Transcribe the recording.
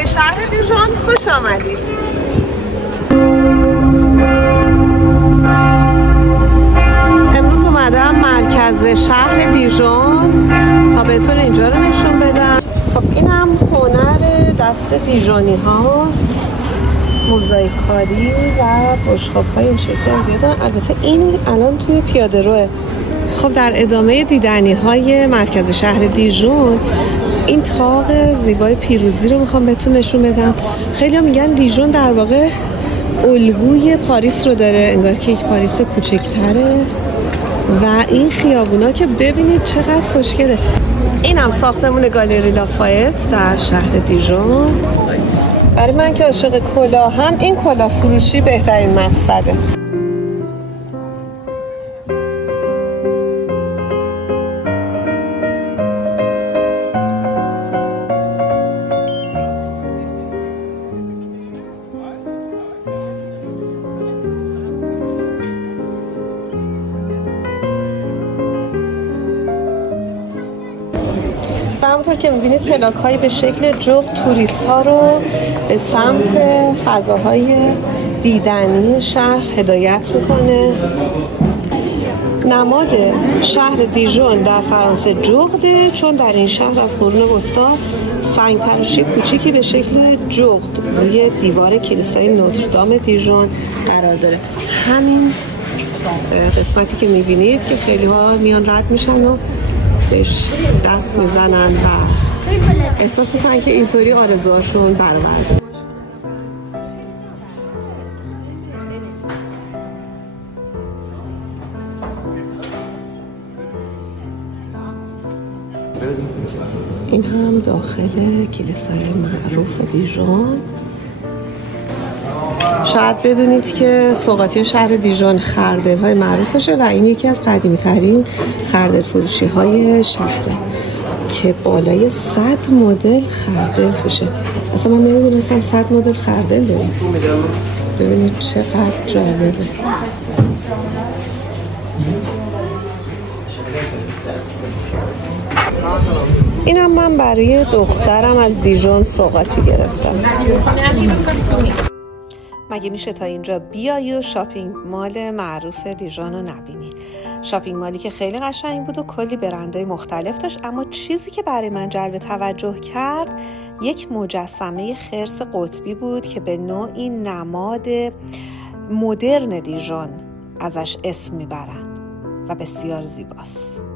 به شهر دیژون خوش آمدید. امروز اومدم مرکز شهر دیژون تا بهتون اینجا رو نشون بدم. خب اینم هنر دست دیژونی هاست، موزاییک کاری و بشقاب های این شکلی هم زیاده. البته این الان توی پیاده روه. خب در ادامه دیدنی های مرکز شهر دیژون این تاق زیبای پیروزی رو میخوام بهتون نشون بدم. خیلی ها میگن دیژون در واقع الگوی پاریس رو داره، انگار که یک پاریس کوچکتره. و این خیابونا که ببینید چقدر خوشگله. اینم ساختمون گالری لافایت در شهر دیژون. برای من که عاشق کلاهم این کلاه فروشی بهترین مقصده. و همونطور که میبینید پلاک هایی به شکل جغد توریست ها رو به سمت فضاهای دیدنی شهر هدایت میکنه. نماد شهر دیژون در فرانسه جغده، چون در این شهر از قرون وسطا سنگ تراشی کوچیکی به شکل جغد روی دیوار کلیسای نوتردام دیژون قرار داره. همین قسمتی که میبینید که خیلی ها میان رد میشن و بهش دست میزنن و احساس میکنن که اینطوری آرزوهاشون برآورده. این هم داخل کلیسای معروف دیژون. شاید بدونید که سوغاتی شهر دیژون خردل های معروفشه و این یکی از قدیمی ترین خردل فروشی های شهره که بالای 100 مدل خردل توشه. اصلا من نمیدونستم 100 مدل خردل داریم. ببینید چقدر جالبه. اینم من برای دخترم از دیژون سوغاتی گرفتم. مگه میشه تا اینجا بیایی و شاپینگ مال معروف دیژون رو نبینی؟ شاپینگ مالی که خیلی قشنگ بود و کلی برندهای مختلف داشت، اما چیزی که برای من جلب توجه کرد یک مجسمه خرس قطبی بود که به نوعی نماد مدرن دیژون ازش اسم میبرن و بسیار زیباست.